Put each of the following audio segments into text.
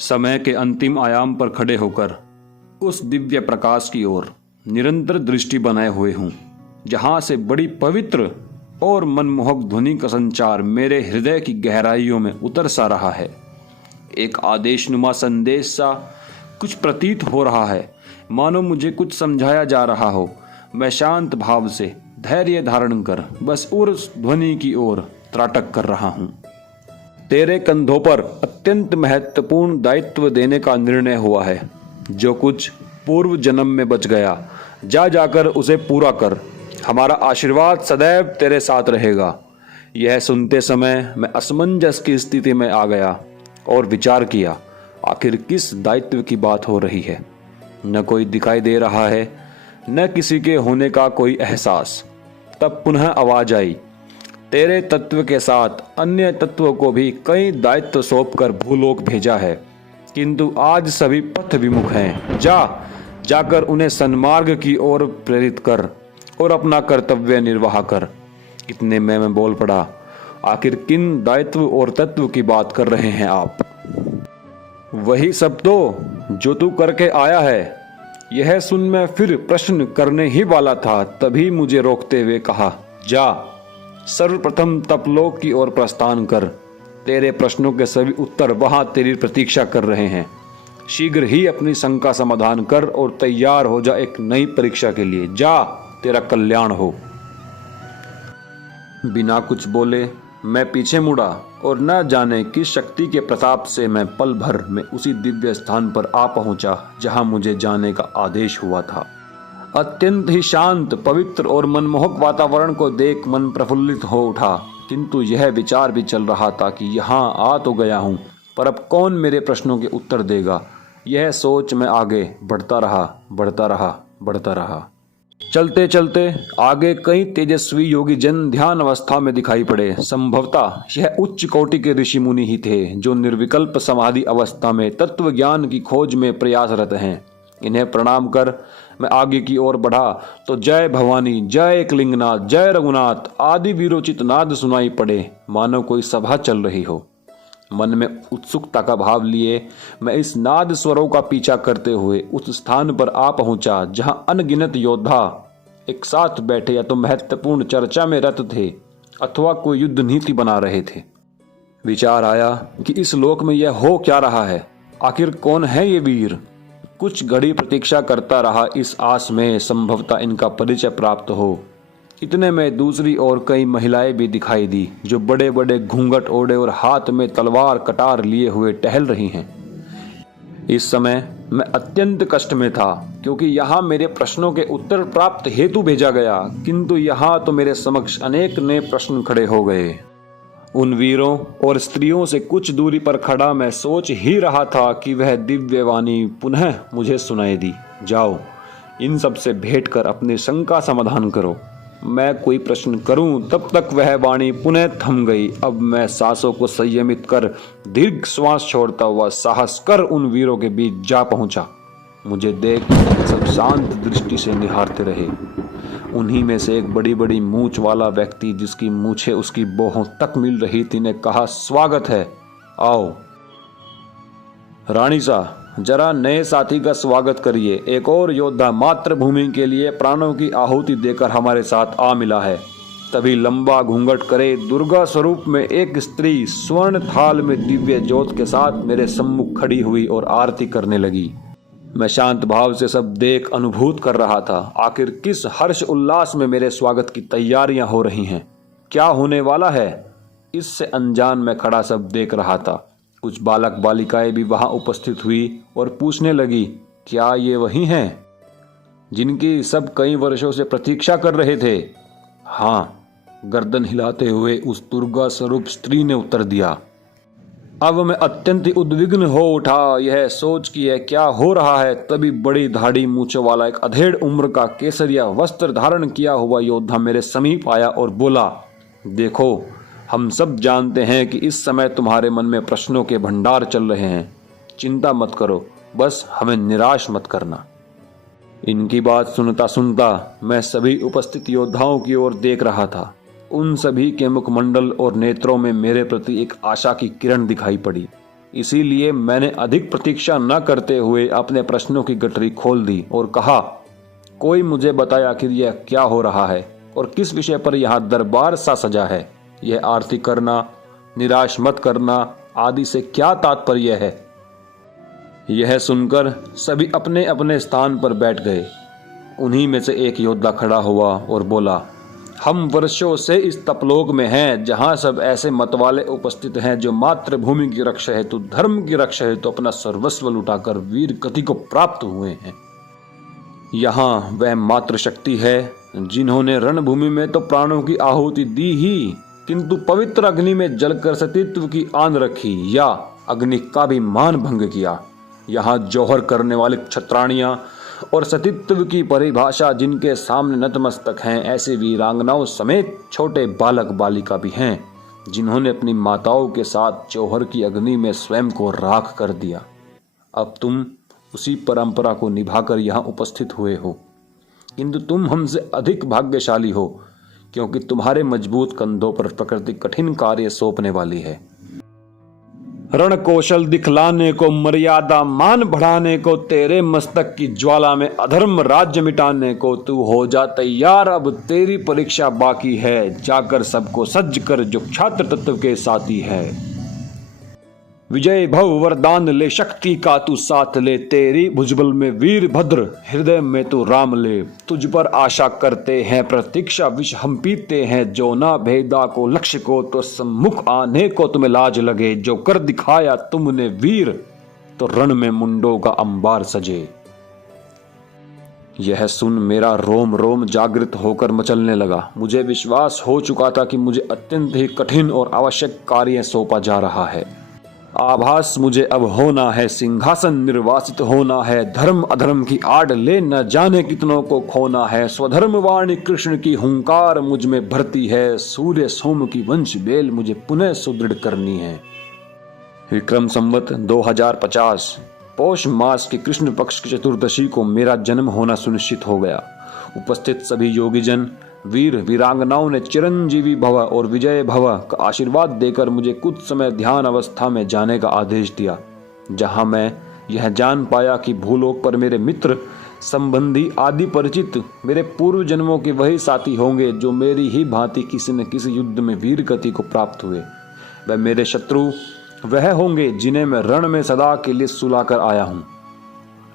समय के अंतिम आयाम पर खड़े होकर उस दिव्य प्रकाश की ओर निरंतर दृष्टि बनाए हुए हूँ, जहाँ से बड़ी पवित्र और मनमोहक ध्वनि का संचार मेरे हृदय की गहराइयों में उतर सा रहा है। एक आदेशनुमा संदेश सा कुछ प्रतीत हो रहा है, मानो मुझे कुछ समझाया जा रहा हो। मैं शांत भाव से धैर्य धारण कर बस उस ध्वनि की ओर त्राटक कर रहा हूँ। तेरे कंधों पर अत्यंत महत्वपूर्ण दायित्व देने का निर्णय हुआ है। जो कुछ पूर्व जन्म में बच गया, जा जाकर उसे पूरा कर। हमारा आशीर्वाद सदैव तेरे साथ रहेगा। यह सुनते समय मैं असमंजस की स्थिति में आ गया और विचार किया, आखिर किस दायित्व की बात हो रही है। न कोई दिखाई दे रहा है, न किसी के होने का कोई एहसास। तब पुनः आवाज आई, तेरे तत्व के साथ अन्य तत्वों को भी कई दायित्व सौंपकर भूलोक भेजा है, किंतु आज सभी पथ विमुख हैं। जाकर उन्हें सन्मार्ग की ओर प्रेरित कर और अपना कर्तव्य निर्वाह कर। इतने में मैं बोल पड़ा, आखिर किन दायित्व और तत्व की बात कर रहे हैं आप? वही सब तो जो तू करके आया है। यह सुन मैं फिर प्रश्न करने ही वाला था, तभी मुझे रोकते हुए कहा, जा सर्वप्रथम तपलोक की ओर प्रस्थान कर। तेरे प्रश्नों के सभी उत्तर वहां तेरी प्रतीक्षा कर रहे हैं। शीघ्र ही अपनी शंका समाधान कर और तैयार हो जा एक नई परीक्षा के लिए। जा, तेरा कल्याण हो। बिना कुछ बोले मैं पीछे मुड़ा और न जाने किस शक्ति के प्रताप से मैं पल भर में उसी दिव्य स्थान पर आ पहुंचा जहां मुझे जाने का आदेश हुआ था। अत्यंत ही शांत, पवित्र और मनमोहक वातावरण को देख मन प्रफुल्लित हो उठा, किंतु यह विचार भी चल रहा था कि यहाँ आ तो गया हूँ, पर अब कौन मेरे प्रश्नों के उत्तर देगा। यह सोच मैं आगे बढ़ता रहा। चलते चलते आगे कई तेजस्वी योगी जन ध्यान अवस्था में दिखाई पड़े। संभवतः यह उच्च कोटि के ऋषि मुनि ही थे, जो निर्विकल्प समाधि अवस्था में तत्व ज्ञान की खोज में प्रयासरत हैं। इन्हें प्रणाम कर मैं आगे की ओर बढ़ा तो जय भवानी, जय एकलिंगनाथ, जय रघुनाथ आदि वीरोचित नाद सुनाई पड़े, मानो कोई सभा चल रही हो। मन में उत्सुकता का भाव लिए मैं इस नाद स्वरों का पीछा करते हुए उस स्थान पर आ पहुंचा जहां अनगिनत योद्धा एक साथ बैठे या तो महत्वपूर्ण चर्चा में रत थे अथवा कोई युद्ध नीति बना रहे थे। विचार आया कि इस लोक में यह हो क्या रहा है, आखिर कौन है ये वीर। कुछ घड़ी प्रतीक्षा करता रहा इस आस में संभवतः इनका परिचय प्राप्त हो। इतने में दूसरी ओर कई महिलाएं भी दिखाई दी, जो बड़े बड़े घूंघट ओढ़े और हाथ में तलवार कटार लिए हुए टहल रही हैं। इस समय मैं अत्यंत कष्ट में था, क्योंकि यहाँ मेरे प्रश्नों के उत्तर प्राप्त हेतु भेजा गया, किंतु यहाँ तो मेरे समक्ष अनेक नए प्रश्न खड़े हो गए। उन वीरों और स्त्रियों से कुछ दूरी पर खड़ा मैं सोच ही रहा था कि वह दिव्य वाणी पुनः मुझे सुनाई दी, जाओ इन सब से भेंट कर अपनी शंका समाधान करो। मैं कोई प्रश्न करूं तब तक वह वाणी पुनः थम गई। अब मैं सांसों को संयमित कर दीर्घ श्वास छोड़ता हुआ साहस कर उन वीरों के बीच जा पहुंचा। मुझे देख सब शांत दृष्टि से निहारते रहे। उन्हीं में से एक बड़ी बड़ी मूंछ वाला व्यक्ति, जिसकी मूछें उसकी बाहों तक मिल रही थी, ने कहा, स्वागत है, आओ। रानी सा, जरा नए साथी का स्वागत करिए। एक और योद्धा मातृभूमि के लिए प्राणों की आहुति देकर हमारे साथ आ मिला है। तभी लंबा घूंघट करे दुर्गा स्वरूप में एक स्त्री स्वर्ण थाल में दिव्य ज्योत के साथ मेरे सम्मुख खड़ी हुई और आरती करने लगी। मैं शांत भाव से सब देख अनुभूत कर रहा था। आखिर किस हर्ष उल्लास में मेरे स्वागत की तैयारियां हो रही हैं, क्या होने वाला है, इससे अनजान मैं खड़ा सब देख रहा था। कुछ बालक बालिकाएं भी वहां उपस्थित हुई और पूछने लगी, क्या ये वही हैं जिनकी सब कई वर्षों से प्रतीक्षा कर रहे थे? हाँ, गर्दन हिलाते हुए उस दुर्गा स्वरूप स्त्री ने उत्तर दिया। अब मैं अत्यंत उद्विग्न हो उठा, यह सोच कि यह क्या हो रहा है। तभी बड़ी दाढ़ी मूंछों वाला एक अधेड़ उम्र का केसरिया वस्त्र धारण किया हुआ योद्धा मेरे समीप आया और बोला, देखो, हम सब जानते हैं कि इस समय तुम्हारे मन में प्रश्नों के भंडार चल रहे हैं। चिंता मत करो, बस हमें निराश मत करना। इनकी बात सुनता सुनता मैं सभी उपस्थित योद्धाओं की ओर देख रहा था। उन सभी के मुखमंडल और नेत्रों में मेरे प्रति एक आशा की किरण दिखाई पड़ी। इसीलिए मैंने अधिक प्रतीक्षा न करते हुए अपने प्रश्नों की गठरी खोल दी और कहा, कोई मुझे बताए आखिर यह क्या हो रहा है और किस विषय पर यहाँ दरबार सा सजा है। यह आरती करना, निराश मत करना आदि से क्या तात्पर्य है। यह सुनकर सभी अपने अपने स्थान पर बैठ गए। उन्हीं में से एक योद्धा खड़ा हुआ और बोला, हम वर्षों से इस तपलोक में हैं जहां सब ऐसे मतवाले उपस्थित हैं जो मातृभूमि की रक्षा हेतु, धर्म की रक्षा हेतु अपना सर्वस्व लुटाकर वीर गति को प्राप्त हुए हैं। यहाँ वह मातृशक्ति है जिन्होंने रणभूमि में तो प्राणों की आहुति दी ही, किंतु पवित्र अग्नि में जलकर सतीत्व की आन रखी या अग्नि का भी मान भंग किया। यहाँ जौहर करने वाली क्षत्राणियां और सतीत्व की परिभाषा जिनके सामने नतमस्तक हैं, ऐसे वीरांगनाओं समेत छोटे बालक बालिका भी हैं जिन्होंने अपनी माताओं के साथ जौहर की अग्नि में स्वयं को राख कर दिया। अब तुम उसी परंपरा को निभाकर यहाँ उपस्थित हुए हो, किंतु तुम हमसे अधिक भाग्यशाली हो क्योंकि तुम्हारे मजबूत कंधों पर प्रकृति कठिन कार्य सौंपने वाली है। रण कौशल दिखलाने को, मर्यादा मान बढ़ाने को, तेरे मस्तक की ज्वाला में अधर्म राज्य मिटाने को तू हो जा तैयार। अब तेरी परीक्षा बाकी है, जाकर सबको सज्ज कर जो क्षात्र तत्व के साथी है। विजय भव वरदान ले, शक्ति का तू साथ ले, तेरी भुजबल में वीर भद्र, हृदय में तू राम ले। तुझ पर आशा करते हैं, प्रतीक्षा विष हम पीते हैं, जो ना भेदा को लक्ष्य को तो सम्मुख आने को तुम्हें लाज लगे। जो कर दिखाया तुमने वीर, तो रण में मुंडों का अंबार सजे। यह सुन मेरा रोम रोम जागृत होकर मचलने लगा। मुझे विश्वास हो चुका था कि मुझे अत्यंत ही कठिन और आवश्यक कार्य सौंपा जा रहा है। आभास मुझे अब होना है, सिंहासन निर्वासित होना है, धर्म अधर्म की आड़ ले न जाने कितनों को खोना है। स्वधर्म वाणी कृष्ण की हुंकार मुझ में भरती है, सूर्य सोम की वंश बेल मुझे पुनः सुदृढ़ करनी है। विक्रम संवत 2050 पौष मास के कृष्ण पक्ष की चतुर्दशी को मेरा जन्म होना सुनिश्चित हो गया। उपस्थित सभी योगीजन, वीर वीरांगनाओं ने चिरंजीवी भव और विजय भव का आशीर्वाद देकर मुझे कुछ समय ध्यान अवस्था में जाने का आदेश दिया, जहां मैं यह जान पाया कि भूलोक पर मेरे मित्र, संबंधी आदि परिचित मेरे पूर्व जन्मों के वही साथी होंगे जो मेरी ही भांति किसी न किसी युद्ध में वीर गति को प्राप्त हुए। वह मेरे शत्रु वह होंगे जिन्हें मैं रण में सदा के लिए सुलाकर आया हूँ।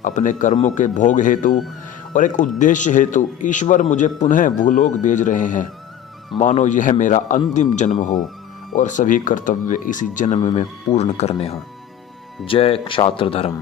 अपने कर्मों के भोग हेतु और एक उद्देश्य हेतु ईश्वर मुझे पुनः भूलोक भेज रहे हैं। मानो यह मेरा अंतिम जन्म हो और सभी कर्तव्य इसी जन्म में पूर्ण करने हों। जय क्षात्र धर्म।